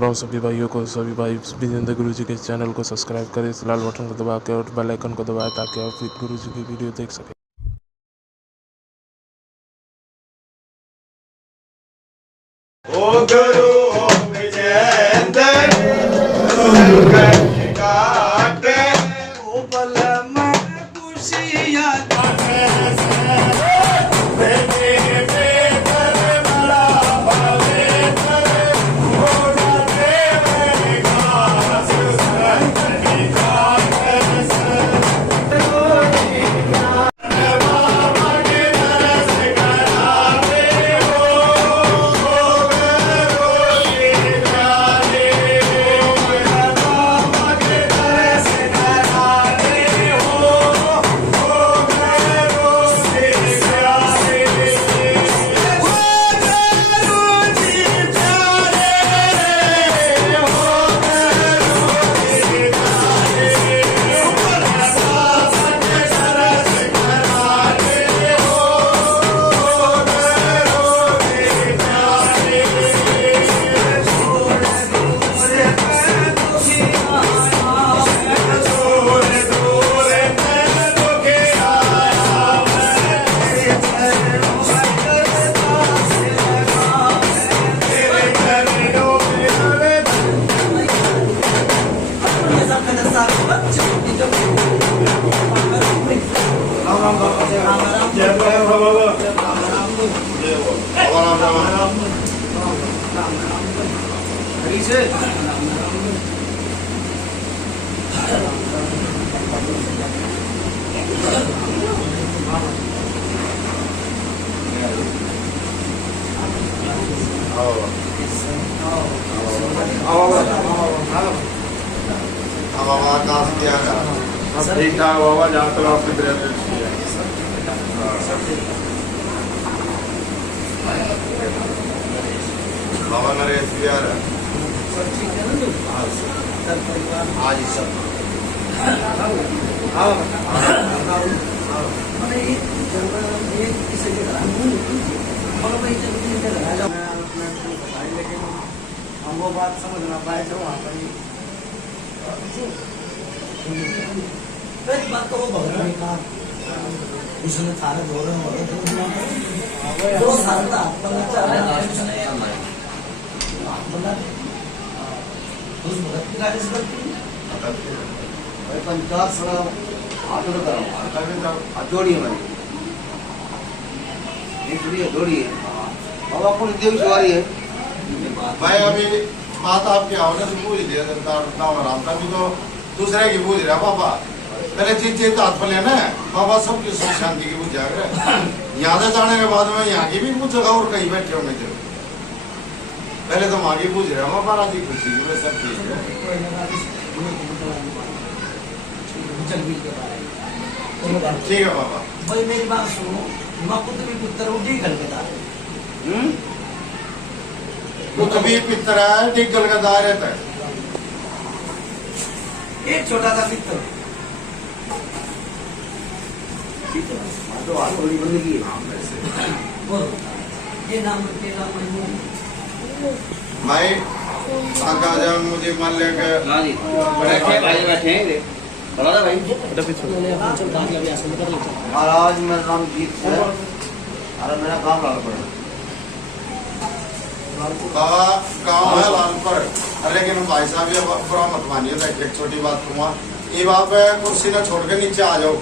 राम सभी भाइयों को, सभी भाई विजेंद्र गुरु जी के चैनल को सब्सक्राइब करें, इस लाल बटन को दबा के और बेल आइकन को दबाएं ताकि आप गुरु जी की वीडियो देख सकें। ओ गुरु विजेंद्र काटे ओ बलम खुशियां ठीक ठाक बाबा जहाँ तक आपकी बाबा नरेश बिहार आज सब हम वो बात समझ ना पाए थे वहाँ पर बात तो वो भगवान का उसने थारे धोरे दो साल था उस भगत की गाड़ी से भाई 50 साल आटो करो जोड़ी हमारी एक जोड़ी है बाबा को देव सवारी है भाई अभी बात आपकी आवने से पूछ दिया राम था भी तो दूसरे की पूछ रहा पापा पहले चीज हाथ पर लेना है बाबा सबकी सुख शांति की पूछ जाकर यहाँ से जाने के बाद में यहाँ की भी पूछेगा और कहीं बैठे होने जो पहले तो वहाँ की पूछ रहा हूँ महाराज जी खुशी की सब ठीक है ठीक है बाबा भाई मेरी बात सुनो पुत्र भी पुत्र उठी गलगदा पुत्र भी पितर है ठीक गलगदा रहता है एक छोटा सा पितर तो थोड़ी बंदगी ये नाम भाई आका जब मुझे मान लिया कि बैठे हैं महाराज मेरा नाम जीत है अरे मेरा काम लगा पड़ा बाबा गाँव है लालपुर लेकिन भाई साहब ये बुरा मत मानिए एक छोटी बात कहूँगा ये बाप कुर्सी न छोड़ के नीचे आ जाओ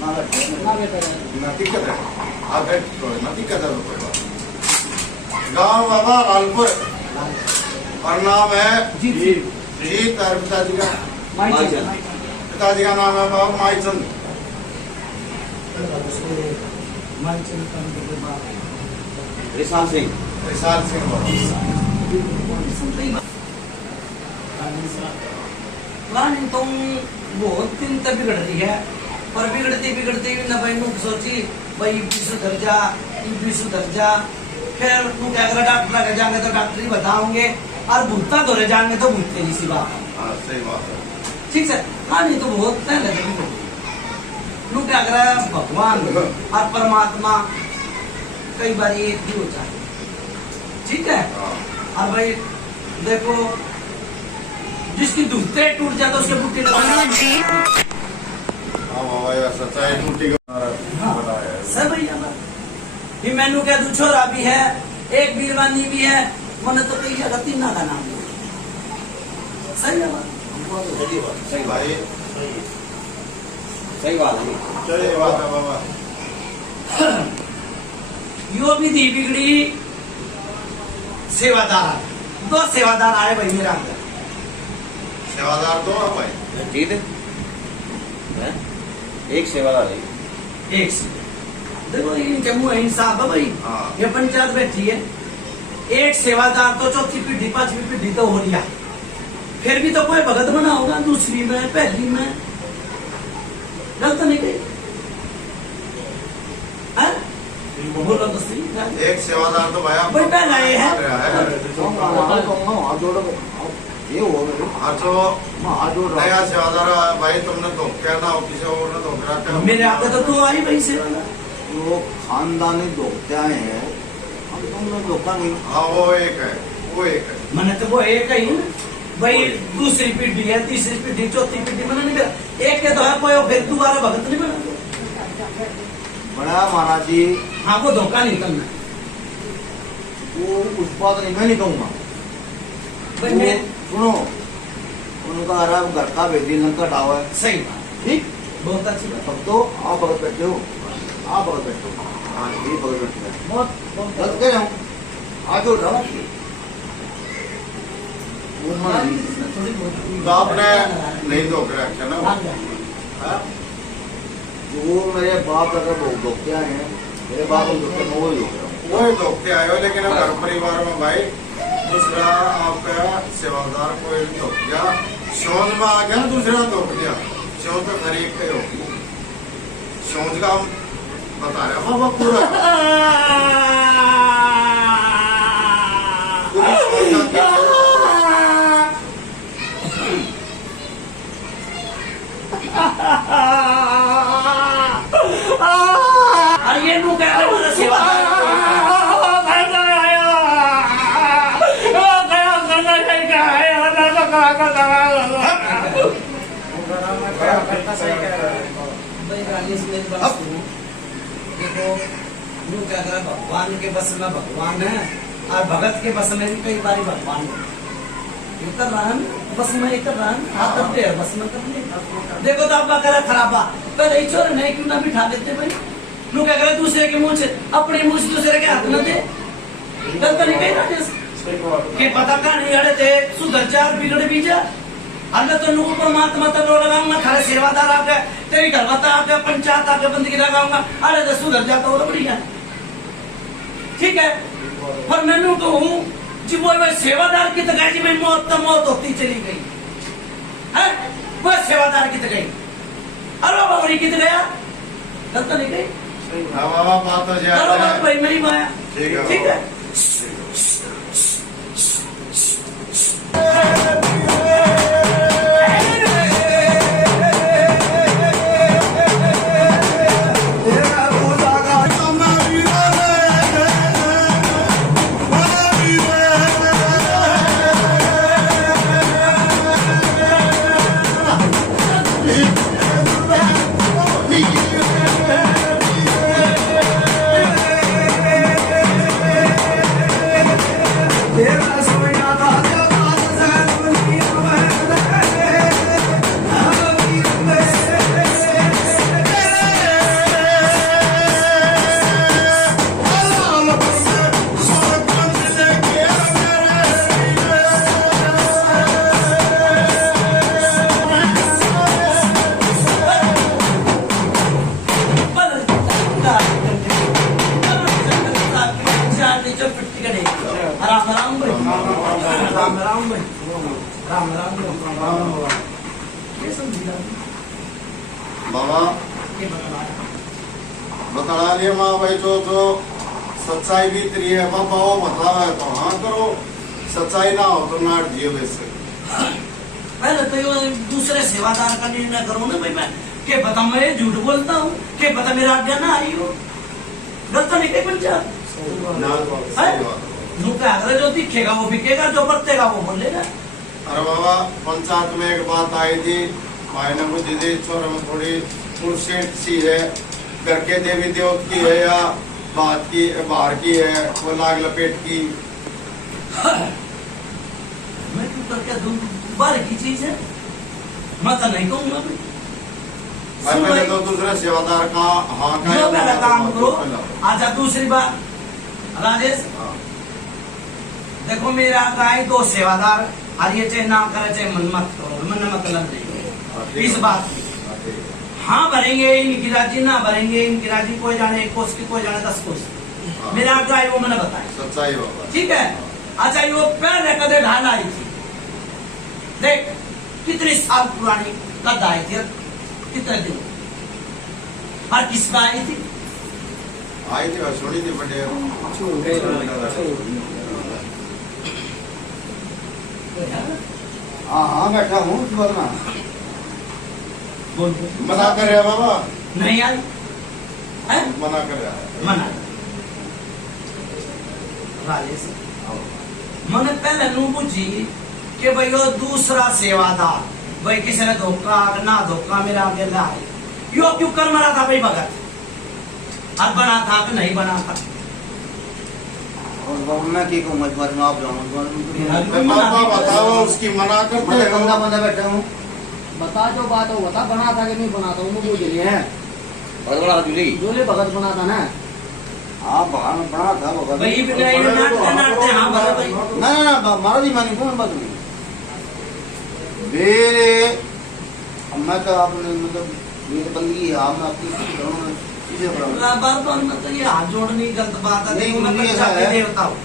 ना दिक्कत है आप ना दिक्कत है तो कोई बात गाँव बाबा लालपुर और नाम है जीत और पिताजी का नाम है बाबा माईचंद विशाल सिंह तुम बहुत दिन तक बिगड़ रही है पर बिगड़ती बिगड़ती भी ना भाई नुक सोची भाई सुधर जा फिर तू क्या कर डॉक्टर लगे जाएंगे तो डॉक्टर ही बताओगे और भूतता धोरे जाएंगे तो भूतते नहीं सी बात सही बात है ठीक है हाँ नहीं तो बहुत पहले लू क्या कर भगवान और परमात्मा कई बार एक ही हो जाए ठीक है और भाई देखो जिसकी दूसरे टूट जाता उसके बुट्टी लगाना हाँ बाबा यार सच्चाई टूटी बताया सर भैया ये मैनू क्या दू छोरा भी है एक बीरवानी भी है मैंने तो कई जगह तीना का नाम लिया सही है बात सही बात भाई सही बात है सही बात है बाबा यो भी दी बिगड़ी सेवादार दो सेवादार आए भाई मेरा अंदर सेवादार तो है भाई जीत हैं? एक सेवादार है एक से देखो इनके मुंह इंसाफ है भाई हाँ। ये पंचायत बैठी है एक सेवादार तो चौथी पीढ़ी पांचवी पीढ़ी तो हो लिया फिर भी तो कोई भगत बना होगा दूसरी में पहली में गलत नहीं गई हैं? बोलो तो सही एक सेवादार तो भाई आप भाई पहला ये है। ये हो गए हाँ तो नया सेवादार भाई तुमने धोखा ना हो किसी और ने धोखा कर मेरे आगे तो तू आई भाई सेवादार जो खानदानी धोखा है हम तुमने धोखा नहीं हाँ वो एक है वो एक है मैंने तो वो एक ही ना भाई दूसरी पीढ़ी है तीसरी पीढ़ी चौथी पीढ़ी मैंने नहीं करा एक के तो है कोई फिर दोबारा भगत नहीं बना बड़ा महाराज जी हाँ वो धोखा नहीं करना वो उस बात नहीं मैं नहीं कहूँगा भाई वो- मैं सुनो उनका अरब घर का बेदी लंका डावा है सही बात ठीक बहुत अच्छी बात तब तो आप भगत बैठे हो आप भगत बैठे हो हाँ ये भगत बैठे हैं बहुत बहुत गलत कह रहा हूँ आगे उठ रहा हूँ वो मन नहीं थोड़ी बहुत तो आपने नहीं धोखा रखा ना हाँ? जो मेरे बाप अगर वो धोखा है मेरे बाप को धोखा मैं वही धोखा वो ही धोखे आए हो लेकिन अब घर परिवार में भाई दूसरा आपका सेवादार कोई धोखा सोच में आ गया दूसरा धोख दिया सोच तो खरीद पे होगी सोच का हम बता रहे हैं बाबा पूरा पूरी सोच का अरे ये मुंह क्या हमारा सेवादार भाई राजेश मेरी बात सुनो देखो यूं क्या करा भगवान के बस में भगवान है और भगत के बस में भी कई बार भगवान है ये कर रहा है ना, बस में ये कर रहा है हाथ करते हैं बस में कर ले देखो तो आपका करा खराबा पहले ही छोरे नहीं क्यों ना बिठा देते भाई लोग क्या करे दूसरे के मुंह से अपने मुंह से दूसरे के हाथ न दे गलत नहीं कही राजेश के पता का नहीं अड़े थे सुधर चार बिगड़ बीजा अगर तो नुकु परमात्मा तो लगाऊंगा खड़े सेवादार आके तेरी घरवाता आके पंचायत आके बंदगी लगाऊंगा अरे तो सुधर जाता हो बढ़िया ठीक है पर मैंने कहूँ जी वो सेवादार की तक जी भाई मौत तो मौत होती चली गई है वो सेवादार की तक गई अरे बबरी की तक गया गलत नहीं गई हाँ बाबा बात तो चलो ज्यादा बात है भाई मेरी माया ठीक है ठीक है बाबा बता लिया माँ भाई जो सच्चाई भी तेरी है बाबा वो बता है तो हाँ करो सच्चाई ना हो तो नाट दिए वैसे पहले तो ये दूसरे सेवादार का निर्णय करो ना भाई मैं के पता मैं झूठ बोलता हूँ के पता मेरा आज्ञा ना आई हो गलत नहीं कही पंचायत ना सही बात नू क्या करे, जो दिखेगा वो बिकेगा, जो बरतेगा वो बोलेगा। अरे बाबा पंचायत में एक बात आई थी, भाई ने मुझे दी छोरे में थोड़ी उर्सेट सी है, घर के देवी देवत की है या बात की बाहर की है, वो लाग लपेट की। मैं क्यों करके दूं, बाहर की चीज है, मैं तो नहीं कहूंगा। भाई पहले तो दूसरे सेवादार का हाँ का जो पहला काम करो। अच्छा दूसरी बात राजेश, देखो मेरा गाय दो सेवादार, और ये चाहे ना करे चाहे मन मत करो, मन मतलब नहीं इस बात की। हाँ भरेंगे इनकी राजी, ना भरेंगे इनकी राजी, कोई जाने 1 कोस की, कोई जाने 10 कोस की। मेरा गाय वो मैंने बताया सच्चाई बाबा, ठीक है। अच्छा ये वो पहले कदे ढाल आई थी, देख कितने साल पुरानी कद आई थी, कितने दिन, और किसका आई थी? आई थी छोड़ी थी बड़े। हाँ हाँ बैठा हूँ, बोलना। बोल मना कर रहा बाबा, नहीं आई है? मना कर रहा है। मना राजेश, मैंने पहले नू पूछी कि भाई वो दूसरा सेवादार, भाई किसी ने धोखा ना धोखा मेरा आगे लाए, यो क्यों कर मरा था भाई भगत, अब बना था कि नहीं बना था? और मैं की कहूँ, मजबूर में आप जाऊँ बाबा बताओ, उसकी मना करते मैं हो। बंदा बंदा बैठा हूँ। बता जो बात हो, बता बना था कि नहीं बना था, उनको पूछ लिए हैं। भगत बना दूली जोले भगत बना था ना, हाँ बहाना बना था भगत। भाई भी नहीं नाटते नाटते, हाँ भले भाई ना ना ना मारा जी मानी कौन बात नहीं मेरे, अब मैं तो आपने मतलब मेरी बंदगी है, आप मैं अपनी करूँ मैं इसे करूँ। बात तो मतलब ये हाथ जोड़ने गलत बात है, नहीं, देखो मैं नहीं, कच्चा ऐसा है। देवता हूँ।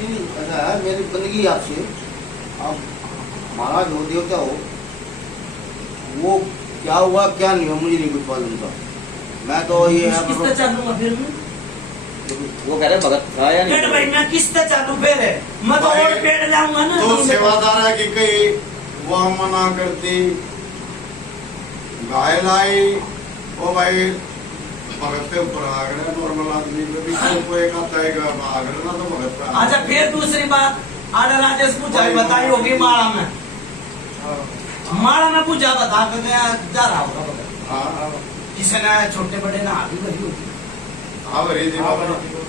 नहीं ऐसा है, मेरी बंदगी आपसे, आप हमारा जो देवता हो वो क्या हुआ क्या नहीं हुआ मुझे नहीं कुछ मालूम था। मैं तो ये है किससे चालूंगा फिर मैं? वो कह रहे भगत था या पेड़ भाई नहीं? मैं किससे चालू फिर है, मैं तो भाई, और पेड़ लाऊंगा ना। तो सेवादार है कि कहीं वो मना करती, गाय लाई, ओ भाई भगत के ऊपर आ गए, नॉर्मल आदमी पे भी कोई एक आता है आ गए ना, तो भगत पे आ अच्छा गए। फिर दूसरी बात, आधा राजेश पूछा बताई होगी माड़ा में, माड़ा में पूछा बता के गया जा रहा होगा भगत। हाँ किसी ने छोटे बड़े ने हाथी भरी होगी, हाँ भरी थी बाबा,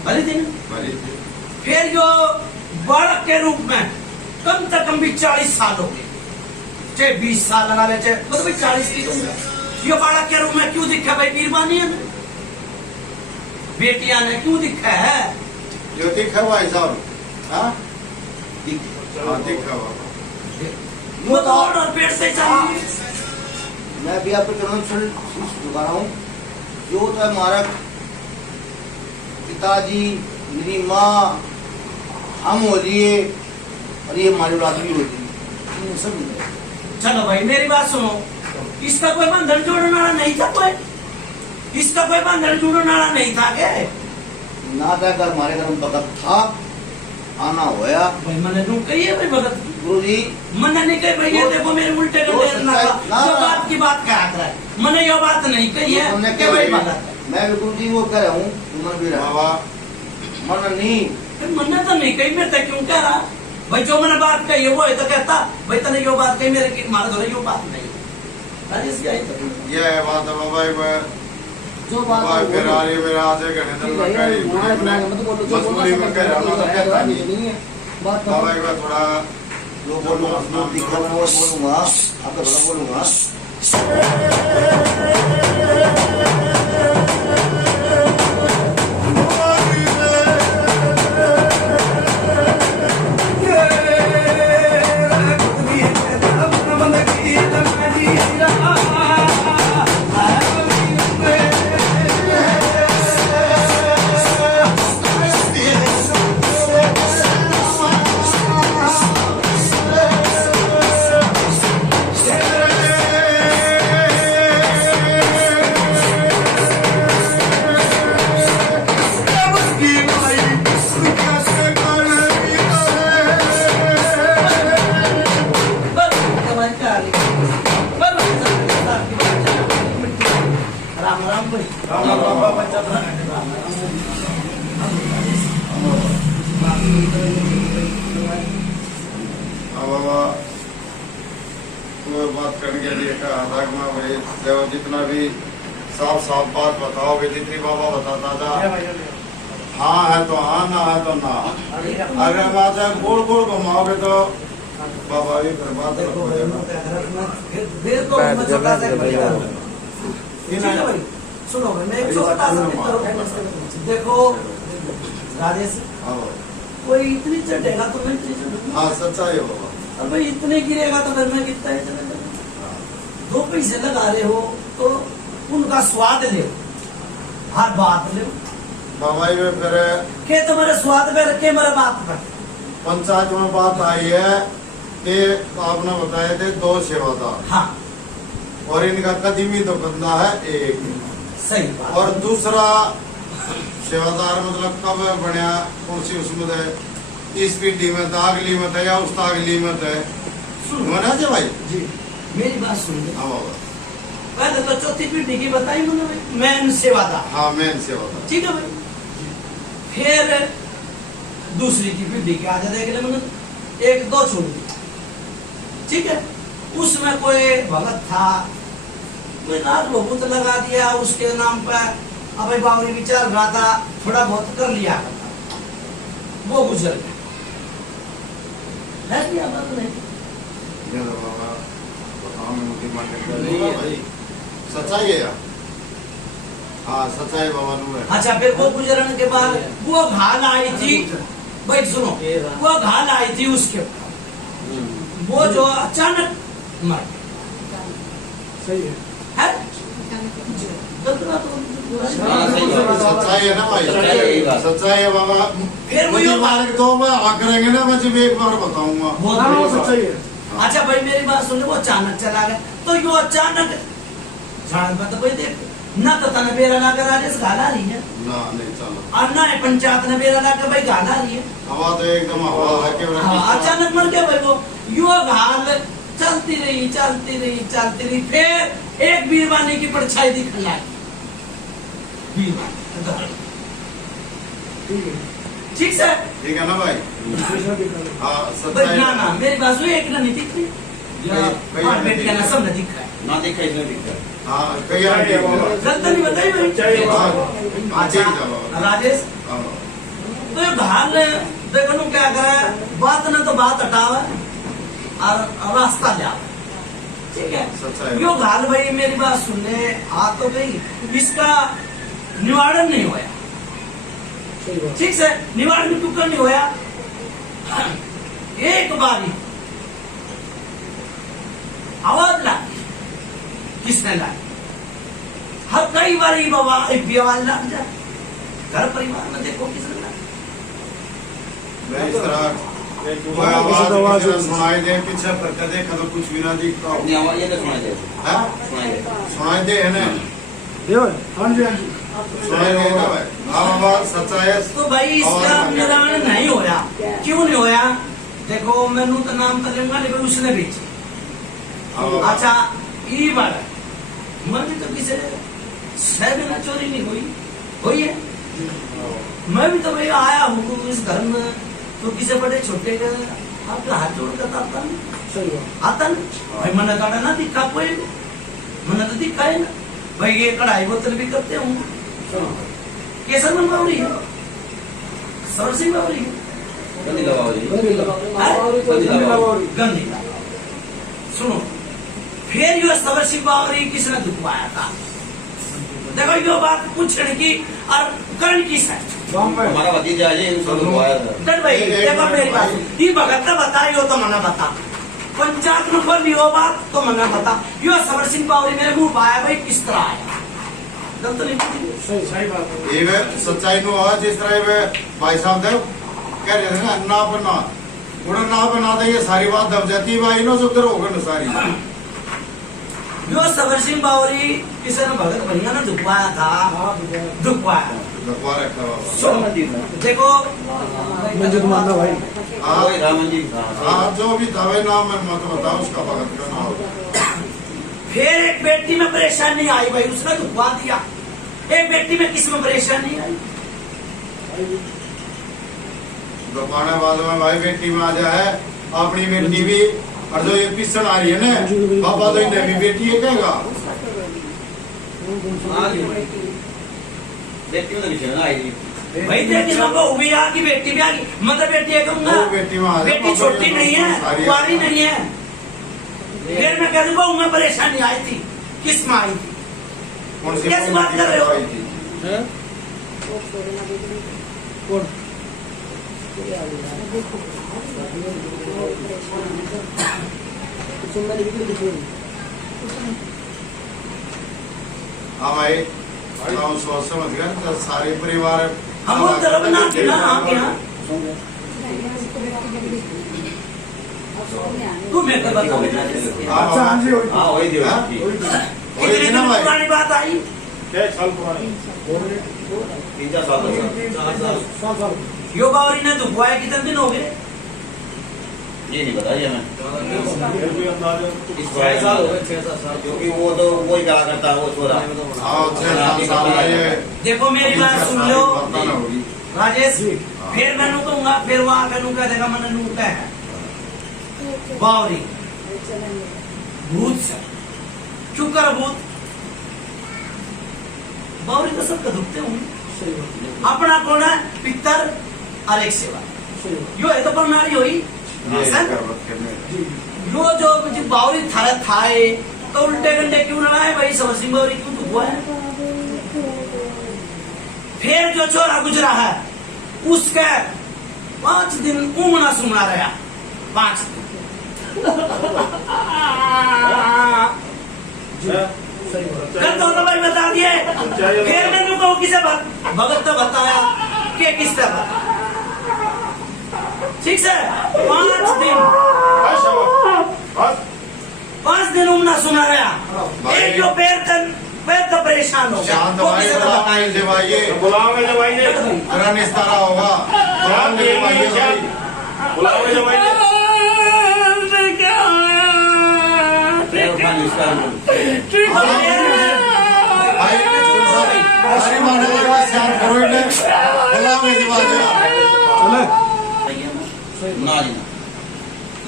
भरी थी ना। भरी थी। फिर जो बालक के रूप में कम से कम भी 40 साल हो गए, चाहे 20 साल लगा ले, चाहे मतलब भी 40 की दूंगा। ये बालक के रूप में क्यों दिखा भाई? बीरबानिया ने, बेटिया ने क्यों दिखा है? जो दिखा भाई साहब, हाँ ठीक हाँ दिखा बाबा। वो तो और पेड़ से चाहिए। मैं भी आपको चरण झुका रहा हूँ। जो तो हमारा पिताजी, मेरी माँ, हम हो लिए और ये हमारी औलाद भी हो रही, सब मिल गए। चलो भाई मेरी बात सुनो, इसका कोई बंधन जोड़ने वाला नहीं था, कोई इसका कोई बंधन जोड़ने वाला नहीं था क्या? ना था अगर हमारे घर में भगत था, आना होया। भाई मैंने जो कही है भाई भगत, गुरु जी मैंने नहीं कही भाई, ये देखो मेरे उल्टे का ढेर ना, जो बात की बात कहा था, मैंने ये बात नहीं कही है कि भाई भगत है। मैं भी गुरु जी वो कह रहा हूँ, उम्र भी रहा बाबा मन नहीं। फिर मैंने तो नहीं कही, मेरे क्यों कह रहा भाई? जो मैंने बात कही है वो है तो कहता भाई तने यो बात कही मेरे की, मारे धोरे यो बात नहीं। राजेश क्या है? ये है बात है बाबा, जो बात बाबा हो फिर आ रही है मेरा आज एक घंटे तक लगा ही मजबूरी में कह रहा हूँ, तो कहता नहीं। बात बाबा एक बार थोड़ा जो बोलूँगा जो दिखा मैं वो बोलूँगा, आपका बड़ा बोलूँगा। हाँ बाबा वो बात करने के लिए कहा था कि मैं भाई जो जितना भी साफ साफ बात बताओगे जितनी बाबा बताता था हाँ है तो हाँ ना है तो ना अगर बात है गोल गोल घुमाओगे तो बाबा भी फिर बात देखो हो भाई, जाएगा। मैं क्या कह रहा था, फिर तो मैं छोटा सा एक बढ़िया हूँ। ठीक है भाई, सुनो भाई, मैं एक छोटा सा मित्र हूँ। देखो राजेश, हाँ बाबा। कोई इतनी चढ़ेगा तो मैं इतनी चढ़ूंगा। हाँ सच्चाई है बाबा। और भाई इतने गिरेगा तो फिर मैं कितना ही चलेगा। 2 पैसे लगा रहे हो तो उनका स्वाद ले, हर बात ले। बाबा ये फिर के तुम्हारे स्वाद में रखे मेरे बात पर। पंचायत में बात आई है कि आपने बताए थे 2 सेवादार हाँ और इनका कदीमी तो बंदा है एक सही बात। और दूसरा सेवादार मतलब कब बनया कौन सी उसमें है इस पीढ़ी में था अगली में था या उस अगली में था सुनो बना जी भाई जी, मेरी बात सुन लो। हाँ बाबा पहले तो चौथी पीढ़ी की बताई मैंने भाई, मैं सेवादार। हाँ मेन सेवादार ठीक है भाई, फिर दूसरी की पीढ़ी के आजा देख ले मैंने 1-2 छोड़ दी। ठीक है, उसमें कोई भगत था, कोई नाथ बहुत लगा दिया उसके नाम पर। अब भाई बावरी भी चल रहा था, थोड़ा बहुत कर लिया करता, वो गुजर गया। है क्या बात नहीं? ये तो बाबा बताओ मैं मुझे मान के भाई सच्चाई है यार हाँ सच्चाई बाबा नू है अच्छा, फिर वो गुजरने के बाद वो घाल आई थी भाई, सुनो, वो घाल आई थी उसके ऊपर, वो जो अचानक मर गया। सही है। है गलत बात हो हाँ, सही बात है। सच्चाई है ना भाई सच्चाई है, यही बात। सच्चाई है बाबा फिर वो मुझे ये मालिक दो मैं आ करेंगे ना मैं जब एक बार बताऊंगा बहुत हाँ, वो बड़ी बात। सच्चाई है। अच्छा भाई मेरी बात सुन, वो अचानक चला गया तो यो अचानक झाड़ पर तो कोई देख ना तो तने बेरा लाकर राजेश गाला रही है ना नहीं चलो और ना है पंचायत ने बेरा लाकर भाई गाला रही है। हवा तो एकदम हवा है के हाँ, अचानक मर गया भाई वो। यो घाल चलती रही चलती रही चलती रही, फिर एक बीरबानी की परछाई दिखने लगी। बीरबानी ठीक है। ठीक से ठीक है ना भाई पैसा दिखा दो। हाँ भाई सच्चाई ना ना मेरी बात सुन, एक ना नहीं दिख रही कई हाँ, नहीं बेटी का दिख ना सब न दिख रहा है। ना देखा इसने दिखता है। हाँ कई आ ठीक है गलत नहीं बताई भाई। सच्चाई है। हाँ ठीक है अच्छा बाबा राजेश, हाँ तो ये घाल देखो नु क्या करे, बात न तो बात हटावे और रास्ता जावे। ठीक है, सच्चाई यो घाल भाई मेरी बात सुनने आ तो गई, इसका निवारण नहीं होया। सही बात। ठीक से निवारण क्यों नहीं होया? एक बारी आवाज ला, किसने लाई? हर कई बार ही बाबा एक आवाज लग जाए घर परिवार में, देखो किसने लाई। मैं इस तरह कोई किसी को आवाज आवाज किसी ने सुनाई दे पीछे पर देखा तो कुछ भी ना दिखता हो अपनी आवाज ये तो सुनाई दे। हैं? सुनाई दे। सुनाई दे है ना देव हाँ जी हाँ जी। सुनाई दे ना भाई हाँ बाबा सच्चाई है तो भाई इसका आवाज निवारण नहीं होया। क्यों नहीं होया? देखो मैनू तो नाम तो लेंगा लेकिन उसने बेची। हाँ बाबा अच्छा ई बार मैं भी तो किसी शहर में चोरी नहीं हुई है। मैं भी तो भाई आया हूँ इस घर में, तो किसी बड़े छोटे के आपका हाथ जोड़ कर आता नहीं, सही बात। आता नहीं भाई। मैंने काटा ना दिखा कोई, मैंने तो दिखा है ना भाई। ये कढ़ाई बोतल भी करते हूँ, केसर में बावरी है, सर सिंह बावरी है, गंदी लगाओ जी। गंदी लगाओ। गंदी का। सुनो, फिर यो सबर सिंह बावरी किसने दुखवाया था? देखो यो बात पूछने की और करण की है। गाँव में हमारा भतीजा है जी, इनको बुलवाया था। डर भाई देखो मेरी बात, ये भगत ने बताई हो तो मना बता, पंचायत में बोल लियो बात तो मना बता। यो सबर सिंह बावरी मेरे मुंह आया भाई, किस तरह आया? गलत नहीं पूछी। सही सही बात है। ये वे सच्चाई नु आ जिस तरह वे भाई साहब देव कह रहे थे ना बना उड़ा ना बना दे ये सारी बात दब जाती है भाई नो सुधर होगा ना सारी यो सबर सिंह बावरी किसी ने भगत भैया ने दुखवाया था, हाँ भैया। दुखवाया। दबा रखा बाबा सुनो, देखो मंजिल मानना भाई। हाँ वही रामन जी। हाँ, हाँ जो भी दावे नाम में मत बताओ उसका भगत का नाम फिर एक बेटी में परेशानी आई भाई, उसने दुखवा दिया। एक बेटी में किस में परेशानी आई? दबाने बाद में भाई बेटी में आ जाए अपनी बेटी भी और जो ये पिस्टन आ रही है ना पापा तो इन्हें भी बेटी है कहेगा देखती हूँ तो किसी ना आई भाई देखिए ना वो भी आ की बेटी भी आ गई मतलब बेटी है कहूँगा वो बेटी वहाँ आ जाए, बेटी पापा छोटी की नहीं है सारी कुंवारी नहीं है फिर मैं कह दूंगा मैं परेशानी आई थी किस में आई थी कौन सी कैसी बात कर रहे हो? आई थी? हाँ भाई हम सोच समझ गए तो सारे परिवार हम उस तरफ ना कि ना आपके यहाँ तू मेरे को बताओ बेटा कैसे? अच्छा हाँ जी हाँ वही दियो हाँ? कितने वही दिन ना भाई पुरानी बात आई 3-4 साल का यो बावरी ने दुखवाया कितने दिन हो गए ये नहीं बताइए मैं इस बार क्योंकि वो तो वही करा करता है वो छोरा हाँ 6 साल का ये देखो मेरी बात सुन लो पता ना होगी राजेश फिर मैं कहूंगा फिर वहां का कह देगा मैंने नू कह है बावरी भूत से चुप कर भूत बावरी तो सबका दुखते होंगे अपना कौन है पितर और एक सेवा यो है तो प्रणाली हुई ये सर गर्भवत करने यो जो बावरी थारे थाए तो उल्टे गंडे क्यों लड़ाए भाई समझ सिंह बावरी क्यों दुख हुआ है फिर जो छोरा गुजरा है उसके 5 दिन ऊमना सुमना रहा 5 दिन कर दो तो भाई बता दिए फिर मैंने कहो किसे भगत तो बताया के किस तरह ठीक से 5 दिन उमना सुना रहा एक जो पैर का परेशान हो शांत वो भाई किसे बताएं बुलाओगे जवाइए रन इस तरह होगा बुलाओगे जवाइए भाई सारी माने लगा शांत करो इन्हें बुलाओगे जवाइए ना जी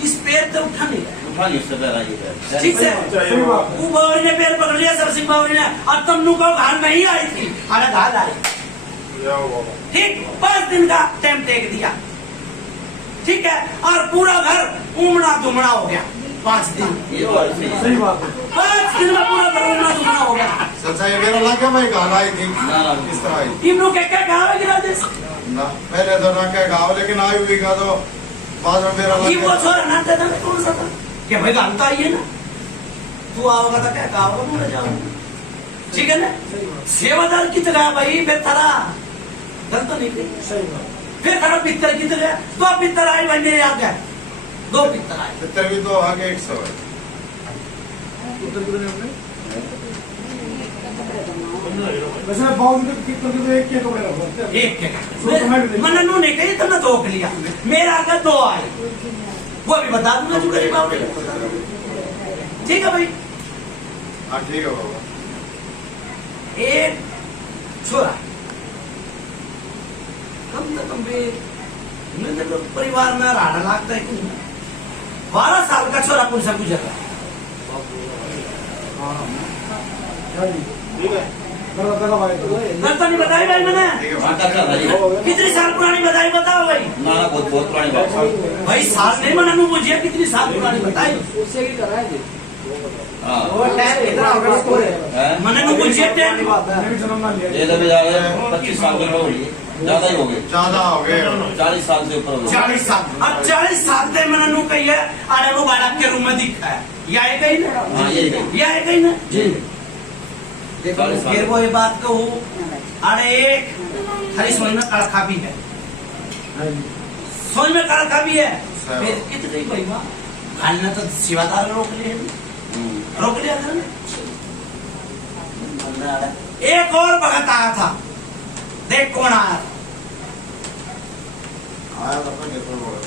इस पैर तो उठा नहीं रहा उठा नहीं उससे पैर आई ठीक है वो बावरी ने पैर पकड़ लिया सरसिंह बावरी ने और तुम नु को घर नहीं आई थी अरे घर आई ठीक 5 दिन का टाइम टेक दिया ठीक है और पूरा घर उमड़ा दुमड़ा हो गया 5 दिन ये तो सही बात 5 दिन में पूरा घर उमड़ा दुमड़ा हो गया सच्चा ये मेरा लगा भाई गाना आई थी ना किस तरह आई इन लोग क्या कहा है कि राजेश ना पहले तो ना क्या गाँव लेकिन आई हुई का तो बाद में मेरा ये वो लगा छोरा ना था कौन सा था क्या भाई गानता ही है ना तू आओगा तो क्या कहा मैं जाऊंगा ठीक है ना सेवादार की तरह भाई फिर थारा गलत तो नहीं थी फिर थारा पित्तर की तरह 2 पित्तर आए भाई मेरे यहाँ गए 2 पित्तर आए पितर भी तो आगे 100 है एक के मैंने नू नहीं कही तुमने 2 लिया मेरा आगे 2 आए वो भी बता दूंगा जो गरीब आओगे ठीक है भाई हाँ ठीक है बाबा एक छोरा कम से कम भी मुझे तो परिवार में रहना लगता है कि 12 साल का छोरा कौन सा गुजर रहा नहीं बताई भाई मैंने ठीक है हाँ क्या था जी कितनी साल पुरानी बताई बताओ भाई ना ना बहुत पुरानी बात है भाई साल नहीं मना नू मुझे कितनी साल पुरानी बताई उससे ही कराए थे हाँ हैं? मैंने नू मुझे ये तो भी जा रहे 25 साल के हो गए ज्यादा ही हो गए ज्यादा हो गए 40 साल से ऊपर हो गए 40 साल अब 40 साल से मैंने नू कही है अरे वो बालक के रूम में दिखा है या है कहीं ना हाँ यही कही या है कहीं ना जी फिर वो ये बात कहूँ अरे एक थारी समझ में कड़खा भी है समझ में कड़खा भी है फिर कितने भाई माँ खाना तो सेवादार रोक लिए रोक लिया था ना एक और भगत आया था देख कौन आया था आया था अपन ये तो बोला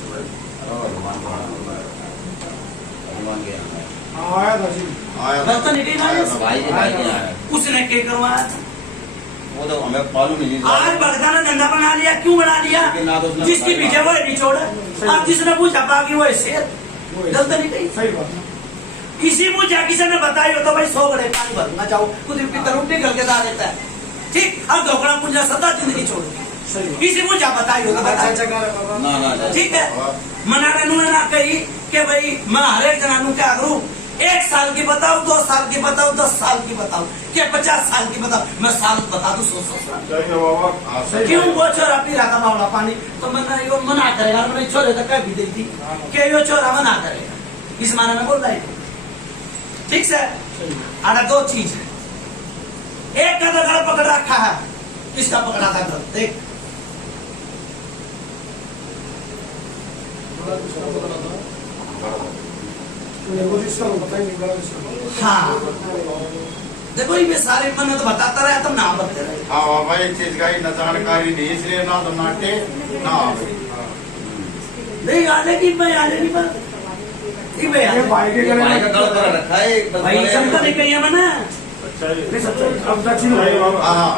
हनुमान गया आया था बस तो निकली ना आया था भाई जी भाई जी आया उसने क्या करवाया था वो तो हमें मालूम नहीं। आज भगता ने धंधा बना लिया, क्यों बना लिया? लेकिन ना तो उसने जिसकी बताया। पीछे वो निचोड़ है। अब जिसने पूछा बाकी वो शेर, गलत नहीं कही। सही बात। किसी पूछा, किसी ने बताई हो तो भाई 100 घड़े पानी भरूंगा, जाओ कुछ पितर उल्टी करके दा देता है। ठीक, अब ढोकड़ा पुंजा सदा जिंदगी छोड़ दी। किसी पूछा बताई हो तो बता। ना ठीक है, मना ना कही कि भाई मैं हर एक जनानू क्या करूं, 1 साल की बताओ, 2 साल की बताओ, 10 साल की बताओ, क्या 50 साल की बताओ, मैं साल बता दूं 100 साल। क्यों वो छोरा पी रहा था बावड़ा पानी, तो मैंने यो मना करेगा, मैंने छोरे तक कह भी दी थी कि यो छोरा मना करेगा, इस माने में बोल रहा है। ठीक से आड़ा 2 चीज है, एक का गड़ पकड़ रखा है, किसका पकड़ा था गड़, देख हाँ देखो ये सारे मन तो बताता रहा, तुम ना बताते रहे। हाँ बाबा, एक चीज का ही न जानकारी नहीं, इसलिए ना तो नाटे ना आवे। नहीं आने की भाई, आने की बात ठीक है यार, भाई के गले भाई का गल कर रखा है भाई सब तो नहीं कही है मैंने। अब दक्षिण हो गई बाबा। हाँ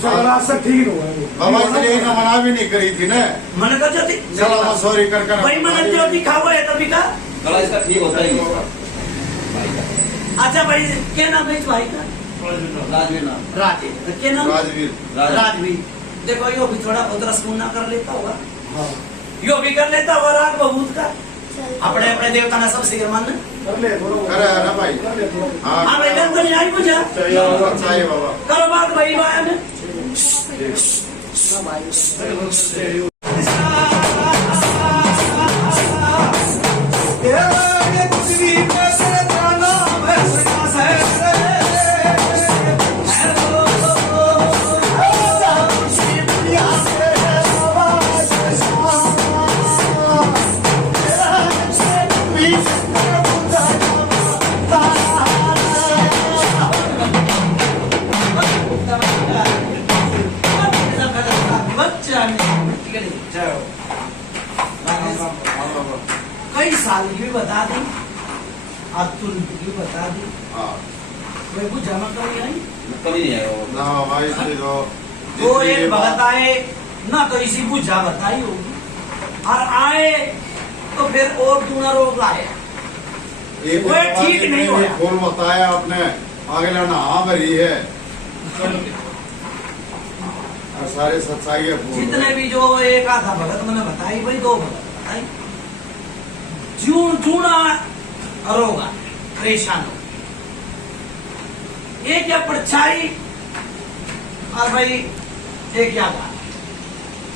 सगला से ठीक हो गया बाबा, इसलिए ना मना भी नहीं करी थी ना। मैंने कहा जो थी चलो मैं सॉरी कर कर भाई मैंने जो दिखा हुआ है तभी का। गला इसका ठीक होता ही नहीं। अच्छा भाई क्या नाम है इस भाई का? राजवीर नाम। राजीव। क्या नाम? राजवीर। राजवीर। देखो यो भी थोड़ा बहुत रसगुल्ला कर लेता होगा, यो भी कर लेता होगा राग बहुत का, अपने अपने देवता ने सब सिर मान करे है ना भाई। हाँ हाँ भाई तो नहीं आई पूछा, अच्छा है बाबा। करो बात भाई बाया में। कई साल की भी बता दी, अतुल की बता दी, हाँ कोई कुछ जमा कर नहीं आई। कभी नहीं आया वो। ना भाई, इसलिए तो वो जितनी एक बात- भगत आए ना तो इसी बुझा बताई होगी, और आए तो फिर और दूना रोग आए। एक वो ठीक नहीं होया। फूल बताया आपने, अगला नहा भरी है और सारे सच्चाई है फूल। जितने भी जो एक आधा भगत मैंने बताई भाई, 2 भगत बताई, जूना रोग आ, परेशान हो, एक या परछाई और भाई एक क्या बात।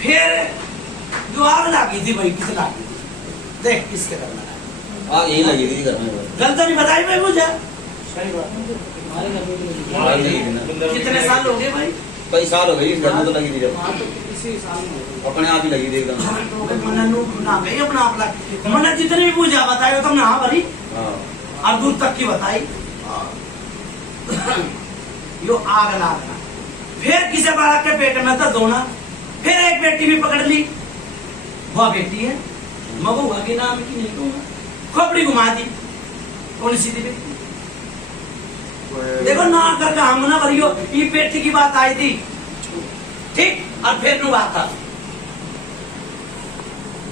फिर जो आग लगी थी भाई, किस लगी थी, देख किसके घर में लगी। आग यही लगी थी घर में। गलत नहीं बताई भाई मुझे। आग लगी थी ना। कितने साल हो गए भाई? कई साल हो गए इस घर में तो लगी थी, जब इसी साल में अपने आप ही लगी थी एकदम। मैंने जितनी भी पूजा बताई तुमने हाँ भरी, हाँ और दूर तक की बताई। हाँ। यो आग लागना, फिर किसी बालक के पेट में दर्द होना, फिर एक बेटी भी पकड़ ली, वह बेटी है मबुआ के नाम की, नहीं कहूंगा, खोपड़ी घुमा दी, कौन सी थी बेटी? देखो ना करके हम ना भरियो, ये बेटी की बात आई थी, ठीक, और फिर नु बात था।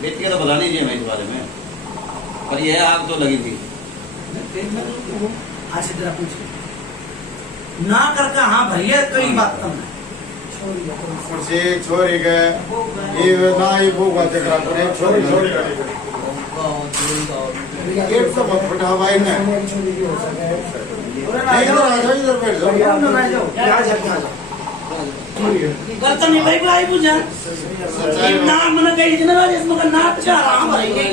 बेटी का तो पता नहीं है मैं इस बारे में, पर यह आग तो लगी थी। अच्छा जरा पूछ ना करके हाँ भरिए तो ये बात कम है। कुर्सी छोरी के ये ना ही भूखा चक्रा करे छोरी छोरी गेट तो मत फटा भाई ने। इधर आ जाओ, इधर बैठ जाओ। करता नहीं भाई भाई पूछा ये नाम मन कहीं इतने बार इसमें का नाम चाह रहा भरेंगे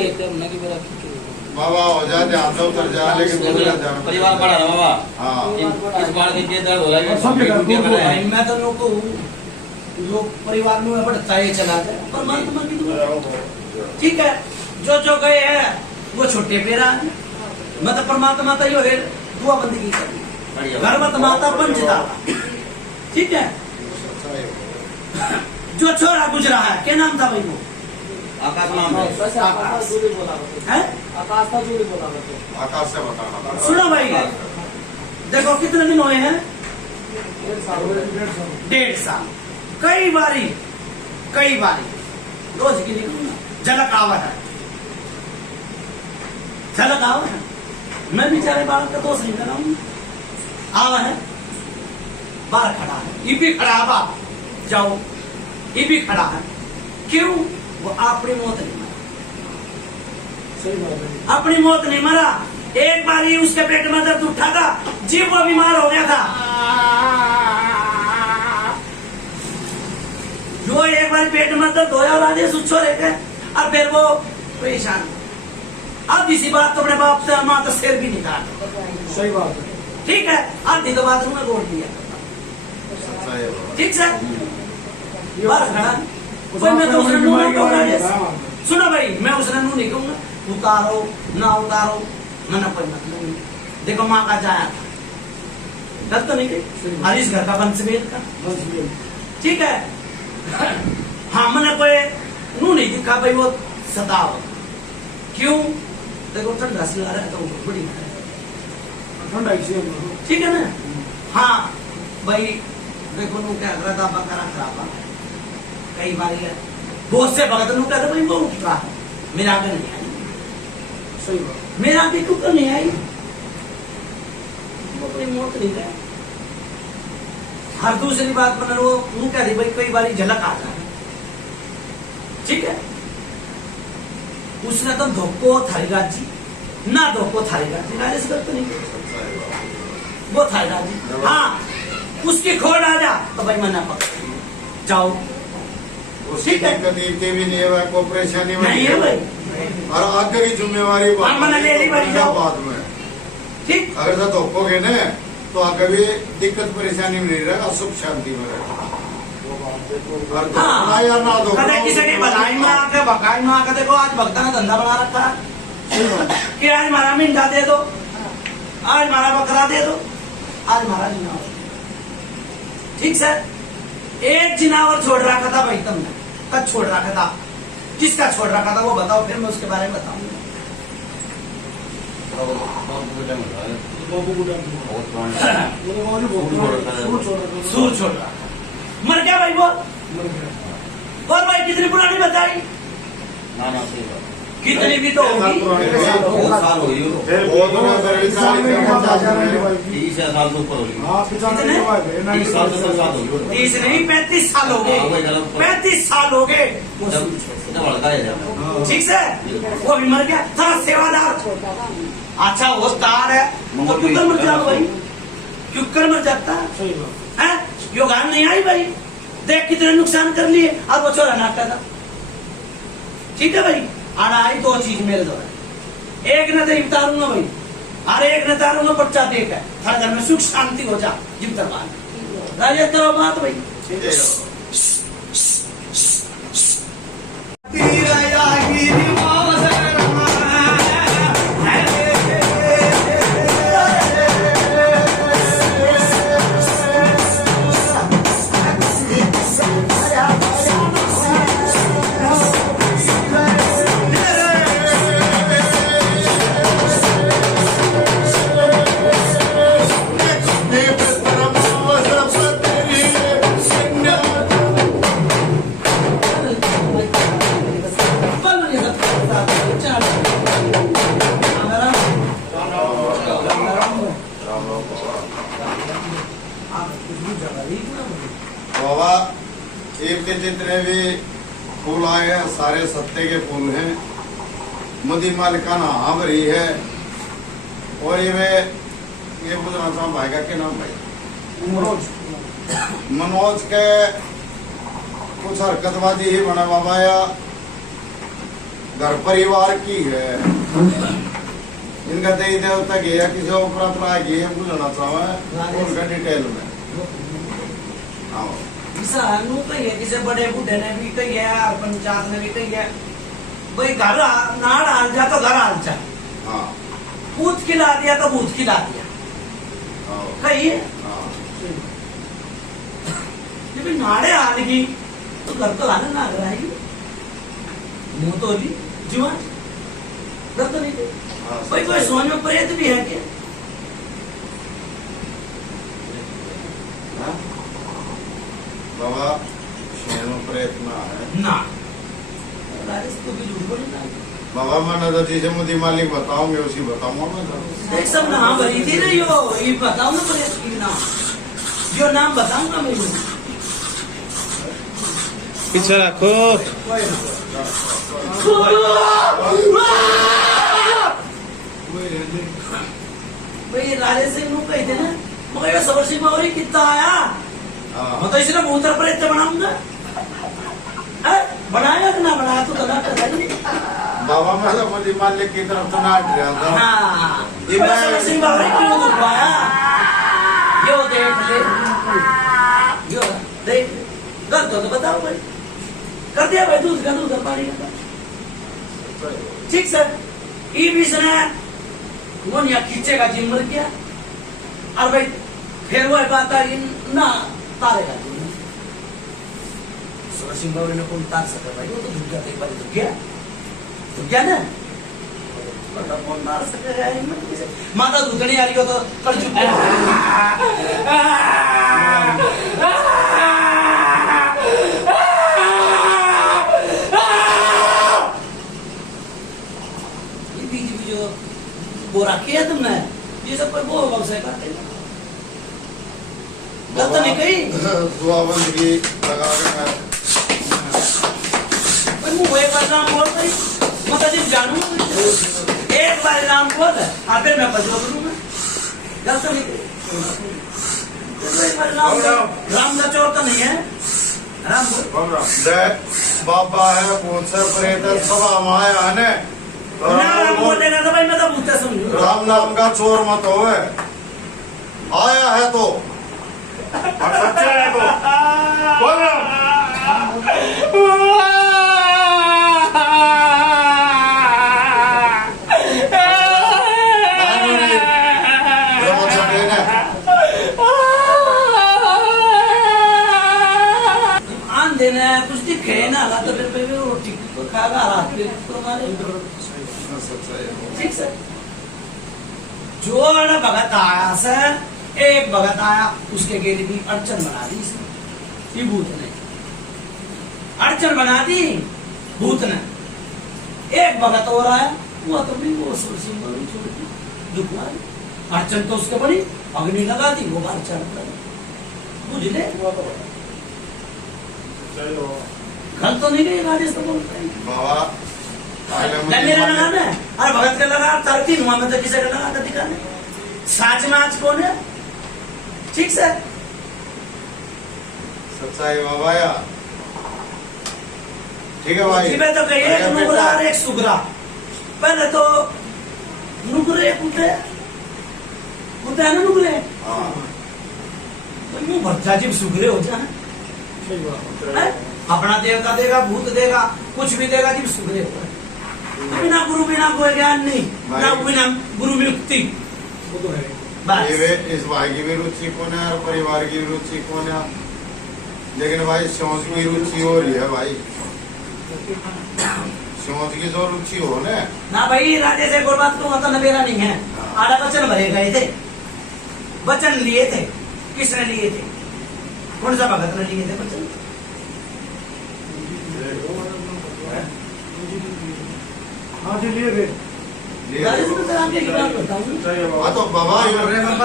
बाबा हो जाए ध्यान से उतर जा, लेकिन दूसरा ध्यान परिवार बड़ा है बाबा। हाँ इस बार के दर्द हो रहा है। सब जगह क्या कर रहे हैं? मैं तो लोग लोग परिवार में बढ़ता ही चला गया, परमात्मा की दुआ। ठीक है, जो जो गए हैं वो छोटे पेरा है, मतलब परमात्मा तो यो है दुआ बंदगी कर, घर मत माता पंचदा। ठीक है, जो छोरा गुजरा है क्या नाम था भाई वो? आकाश नाम है। आकाश जोड़ी बोला है आकाश का जोड़ी बोला करते। आकाश से बताना। सुनो भाई, देखो कितने दिन हुए हैं, 1.5 साल कई बारी रोज की निकलूंगा झलक आवा है मैं बेचारे बालक का दोष नहीं कर रहा हूँ आवा है बाहर खड़ा है ये भी खड़ा है बाप जाओ ये भी खड़ा है क्यों वो अपनी मौत नहीं मरा अपनी मौत नहीं मरा एक बार ही उसके पेट में दर्द उठा था जीव वो बीमार हो गया था जो एक बार पेट में दर्द होया और आधे सुच्छो रहते और फिर वो परेशान अब इसी बात तो अपने बाप से माँ तो सिर भी नहीं काट सही बात है ठीक है आधी तो बात में रोड दिया ठीक सर बार खड़ा कोई मैं तो उसने मुंह नहीं कहूंगा सुनो भाई मैं उसने मुंह नहीं कहूंगा उतारो ना उतारो मैंने कोई मतलब नहीं देखो माँ का जाया था डर तो नहीं गई और इस घर का वंशवेद का ठीक है हाँ मैंने कोई मुंह नहीं दिखा भाई वो सताओ क्यों देखो ठंडा से ला रहा है तो बड़ी ठंडा ठीक है ना हाँ भाई देखो नू क्या कर रहा था बकरा खराबा कई बार बहुत से भगत नू कहते भाई वो उठ रहा है मेरा आगे नहीं आई सही बात मेरा आगे क्यों तो नहीं आई वो अपनी मौत नहीं गए हर दूसरी बात बना वो नू कह दी भाई कई बार झलक आ जाए ठीक है उसने तो धोखो थारी राजी ना धोखो थारी राजी ना इस गलत नहीं वो थारी राजी हाँ उसकी खोड़ आ जा तो भाई मना पकड़ जाओ ठीक है कभी भी नहीं है कोई परेशानी नहीं है भाई और आगे की जिम्मेवारी मैंने ले ली भाई जाओ बाद में ठीक अगर तो धोखोगे न तो आगे भी दिक्कत परेशानी में नहीं रहेगा सुख शांति में रहेगा हाँ यार ना धोखो कदे किसी की भलाई में आके बकाई में आके देखो आज भक्ता ने धंधा बना रखा है कि आज हमारा मिंडा दे दो आज हमारा बकरा दे दो आज हमारा जिनावर ठीक सर एक जिनावर छोड़ रखा था भाई तुमने कब छोड़ रखा था किसका छोड़ रखा था वो बताओ फिर मैं उसके बारे में बताऊंगा सूर छोड़ रहा मर गया भाई वो और भाई कितनी पुरानी बताई ना ना सही बात कितनी भी तो होगी बहुत साल हो गई वो 30 साल से ऊपर हो गई 30 साल से साल हो गई 30 नहीं 35 साल हो गए 35 साल हो गए ठीक से वो भी मर गया था सेवादार अच्छा वो तार है तो क्यों कर मर जाओ भाई क्यों कर मर जाता है योगान नहीं आई भाई देख कितने नुकसान कर लिए और वो छोरा नाटक था ठीक है भाई आना आई दो चीज मेरे द्वारा एक न तो उतारूंगा भाई और एक न उतारूंगा बच्चा देख है हर घर में सुख शांति हो जा जिम तरबान राजा करो बात भाई बाबा एक के जितने भी फूल आए हैं सारे सत्ते के फूल हैं मुदी मालिकाना हाँ भरी है और ये पूछना चाहूँ भाई का क्या नाम भाई मनोज के कुछ हरकतवादी ही बना बाबा या घर परिवार की है इनका देवी देवता गया किसी ऊपर गया पूछना चाहूँ उनका डिटेल में किसानों कही है किसी बड़े बूढ़े ने भी कही है और पंचायत ने भी कही है भाई घर नाड़ हाल जा तो घर हाल जा भूत खिला दिया तो भूत खिला दिया कही है ये भी नाड़े हाल की तो घर तो हाल ना कराएगी मुंह तो होगी जीवन घर तो नहीं भाई कोई सोच में प्रेत भी है क्या मैंने तो चीजें मुझे मालिक बताऊंगे उसी बताऊंगा मैं तो। एक सब नाम भरी थी ना यो ये बताओ ना पहले इसकी नाम जो नाम बताऊंगा मैं यो पीछे रखो। भाई राजे सिंह नु कही थे ना मगर ये सबर सिंह मौर्य कितना आया हाँ। मैं तो इसने भूतर पर इतना बनाऊंगा बनाया कि ना बनाया तो गला कर नहीं बाबा मैं तो मुझे मालिक की तरफ तो नाट रहा था। हाँ ये मैं- सबर सिंह मौर्य क्यों दुख पाया यो देख ले यो देख कर तो बताओ भाई कर दिया भाई दूध का पानी का ठीक सर ये भी सुना वो यहाँ खींचेगा जिन मर गया और भाई फिर वो कहता है ना तारेगा सिंह बाबू ने कौन तार सका भाई वो तो झुक जाते एक बार तो क्या ना बड़ा कौन तार सकेगा माता दूधनी आ रही हो तो कर झुक ये बीच भी जो बोरा किया तुमने ये सब कोई वो व्यवसाय करते हैं गलत नहीं कही दुआ बंदगी लगा के मैं मुंह एक बार नाम बोल भाई मतलब जानू एक बार नाम बोल और फिर मैं बजवा करूंगा गलत नहीं कही एक बार नाम राम का चोर तो नहीं है राम बोल जय बाबा है भूत से प्रेत है, सब माया है ने तो राम बोलेगा तो भाई मैं तो भूत समझू राम नाम का चोर मत होए आया है तो और सच्चा है तो बोल रहा देना है कुछ दिखे ना तो फिर पे रोटी तो खाएगा रात में तो हमारे ठीक सर जो ना भगत आया सर एक भगत आया उसके गेली भी अड़चन बना दी इसने ये भूत ने अड़चन बना दी भूत ने एक भगत हो रहा है वो तो भी वो सिंबल छोड़ दी दुखा अड़चन तो उसके बनी अग्नि लगा दी वो अड़चन बुझले गलत तो नहीं गई राजेश तो बोलते हैं बाबा मेरा लगाना है अरे भगत का लगा तरती हुआ मैं तो किसी का लगा कर दिखाने साच में आज कौन है ठीक सर सच्चाई बाबा या ठीक है भाई मैं तो कहिए एक नुकरा और एक सुगरा पहले तो नुकरे कुत्ते कुत्ते है ना नुकरे हाँ तो यूं भज्जा जी सुगरे हो जाए हैं? अपना देवता देगा भूत देगा कुछ भी देगा जी सुगरे हो तो बिना गुरु बिना कोई ज्ञान नहीं ना बिना गुरु मुक्ति वो तो है बस इस भाई की भी रुचि कौन है और परिवार की भी रुचि कौन है लेकिन भाई सोच की रुचि हो रही है भाई सोच की जो रुचि हो ना भाई राजे से कोई बात कहूँ तो नबेरा नहीं है आधा वचन भरे गए थे वचन लिए थे किसने लिए थे कौन सा भगत ने लिए थे वचन हाँ जी लिए गए राजे से तो आगे की बात बताऊँ हाँ तो बाबा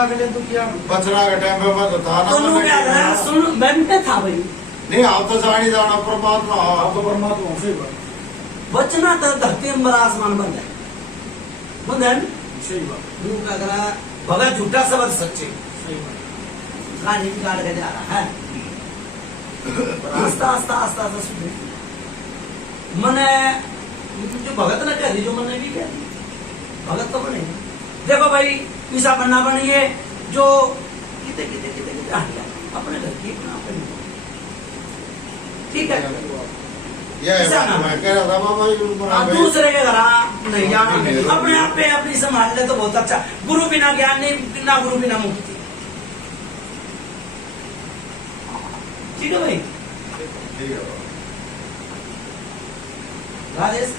के लिए तो क्या बचना के टाइम पे मत था ना दोनों क्या करा सुन मैं भी था भाई नहीं आप तो जानी जाना परमात्मा आप तो परमात्मा सही बात बचना तो धरती अंबर आसमान बंद है बंद है ना? सही बात तू क्या करा भगत झूठा शब्द सच्चे सही बात कहानी निकाल के जा रहा है आस्ता आस्ता आस्ता आस्ता सुन मने जो भगत ने कह दी जो मैंने भी कह दी भगत तो बने देखो भाई ईसा बनना बनिए जो किते किते किते किते हट गया अपने घर की अपना ठीक है ये बात मैं कह रहा था बाबा ये दूसरे के घर नहीं जाना अपने आप पे अपनी संभाल ले तो बहुत अच्छा गुरु बिना ज्ञान नहीं ना गुरु बिना मुक्ति ठीक है भाई ठीक है राजेश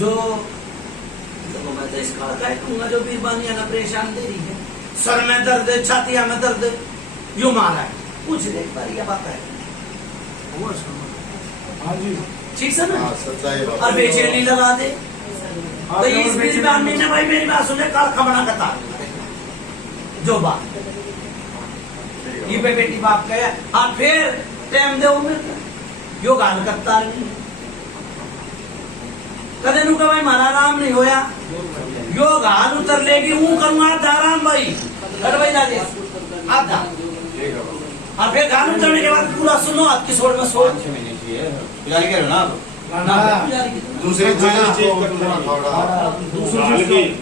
जो देखो मैं तो इसका क्या कहूंगा जो बीरबानिया ना परेशान दे रही है सर में दर्द छातिया में दर्द यूं मारा है पूछ ले एक बार ये बात है हाँ जी ठीक है ना? हाँ, सच्चाई बात। और बेचैनी लगा दे तो इस बीच में आदमी ने भाई मेरी बात सुने काल खबना करता जो बात ये पे बेटी बाप कहे और फिर टाइम दे मेरे यो गाल करता नहीं कदे नु भाई मारा राम नहीं होया यो गाल उतर लेगी हूं करूंगा दाराम भाई कर भाई दादे आधा ठीक है बाबा। और फिर गाल उतरने के बाद पूरा सुनो आपकी सोच में सोच 5-6 महीने की है पुजारी कह रहे हो ना आप? दूसरी चीज आपको थोड़ा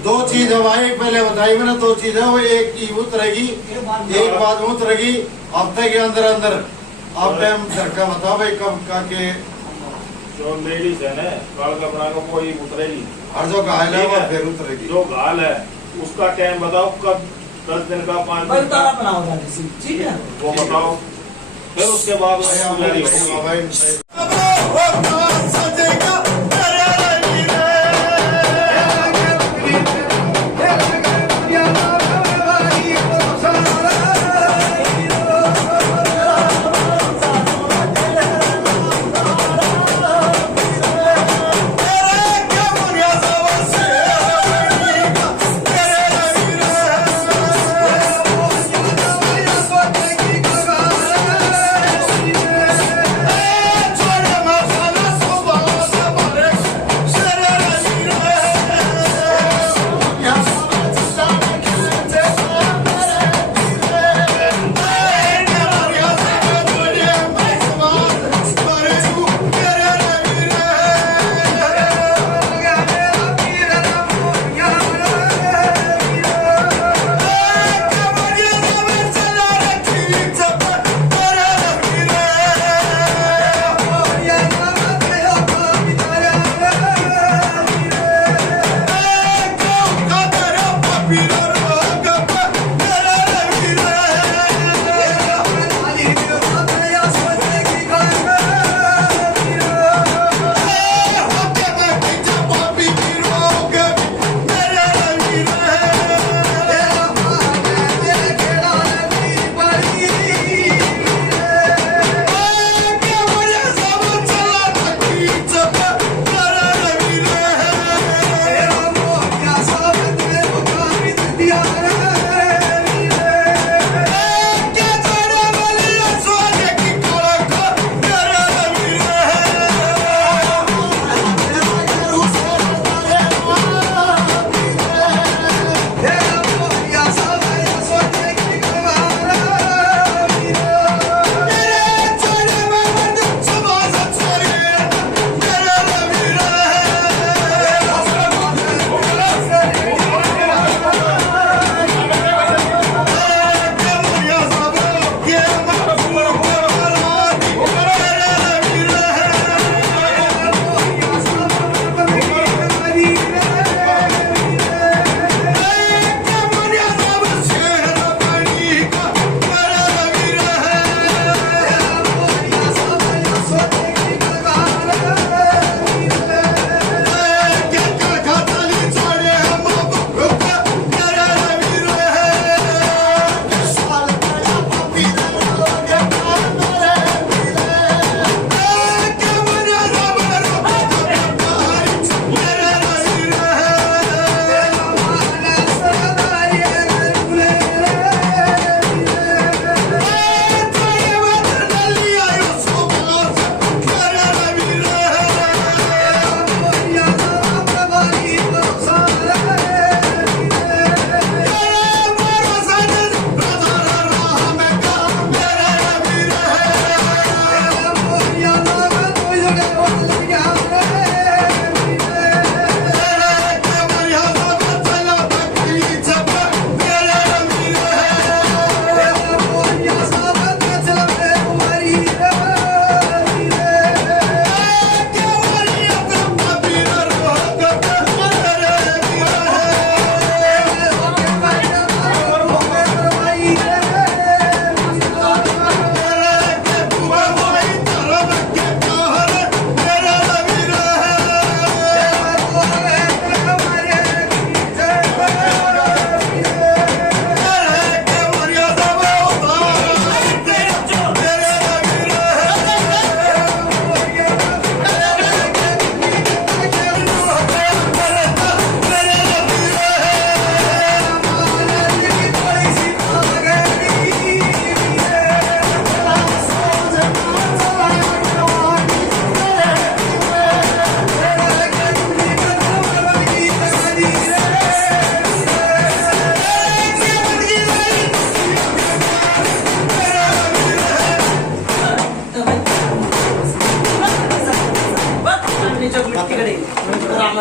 दो चीज है भाई पहले बताई मैंने दो चीज है वो एक की उतरेगी एक बाद में उतरेगी हफ्ते के अंदर अंदर आप टाइम धक्का बताओ भाई कब का के जो लेडीज है ना काल कपड़ा का कोई उतरेगी और जो घायल है ठीक वो है। फिर उतरेगी जो घाल है उसका टाइम बताओ कब 10 दिन का 5 भाई दिन तारा का बनाओ दादी सी ठीक है वो बताओ फिर उसके बाद भाई आप पुजारी मेरे होगी। भाई Hey,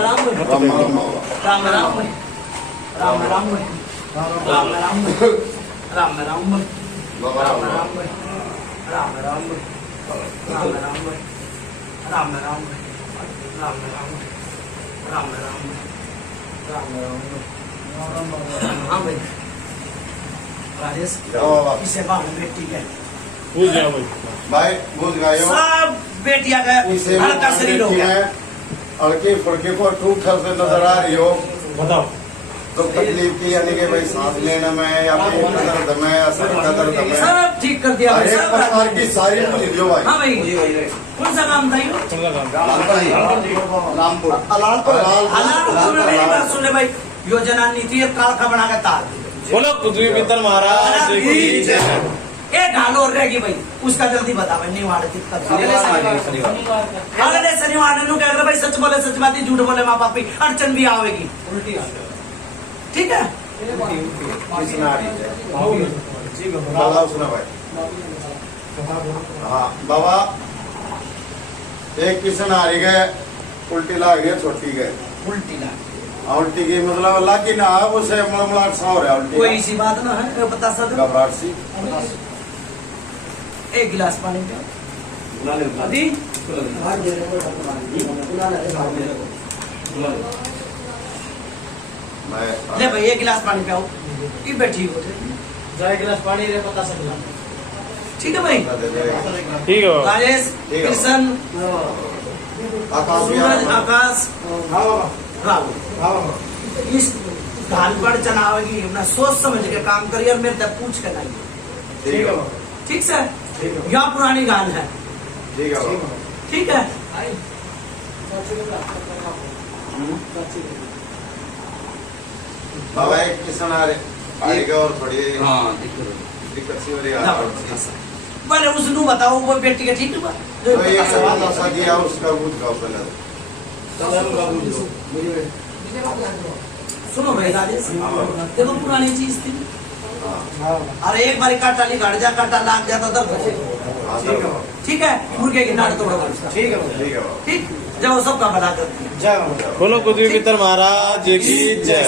राम भाई राम राम राम राम भाई राम राम भाई राम राम भाई राम राम भाई बाबा राम राम राम भाई राम राम भाई राम राम भाई राम राम भाई राम राम भाई राम राम भाई राम राम भाई हाँ भाई राजेश बाबा इसे बाहर बेटी है पूछ गया भाई भाई बुझ गए हो सब बेटियां का इसे हल्का शरीर हो गया हल्की फुल्की को टूट से नजर आ रही हो बताओ तो तकलीफ की यानी कि भाई सांस लेने में या पेट का दर्द में या सर का दर्द में सब ठीक कर दिया हर भाई एक सब प्रकार की सारी बुझ लियो भाई हाँ भाई कौन सा काम था ये रामपुर लालपुर हालांकि मेरी बात सुने भाई योजना नीति है काल का बना के तार बोलो पृथ्वी पितर महाराज की जय। एक हाल और रहेगी भाई उसका जल्दी बता भाई नहीं वाड़े दिक्कत अगले शनिवार ने कह रहे भाई सच बोले सच बात झूठ बोले माँ बाप अड़चन भी आवेगी ठीक है बाबा सुना भाई हाँ बाबा एक किसान आ रही गए उल्टी लाग गई छोटी गए उल्टी ना उल्टी की मतलब लागी ना उसे मलमलाट सा हो रहा है कोई उल्टी सी बात ना है बता सकते घबराहट सी एक गिलास पानी पियो अभी मैं ले भाई एक गिलास पानी पियो ये बैठी हो जाए गिलास पानी रे पता सकला ठीक है भाई ठीक है बाबा। राजेश ठीक है। कृष्ण आकाश भी सूरज आ- आकाश हाँ बाबा राहुल हाँ बाबा इस धान पर चनावेगी अपना सोच समझ के काम करिए और मेरे तक पूछ के नहीं ठीक है बाबा, ठीक से यहाँ पुरानी गान है ठीक है बाबा। ठीक है बाबा एक किसान आ रहे आएगा और थोड़ी दिक्कत सी हो रही है पहले उसनु बताओ वो बेटी के ठीक है तो एक सवाल ऐसा किया उसका बुझ का पहले सुनो भाई राजेश देखो पुरानी चीज थी हाँ अरे एक बारी काटा नहीं काट जा काटा लाग जाता दर्द हो जाएगा। हाँ ठीक है बाबा, ठीक है मुर्गे की नाड़ तोड़ो ठीक है बाबा ठीक है बाबा। ठीक जब वो सबका भला करती है जय बाबा बोलो पृथ्वी पितर महाराज की जय।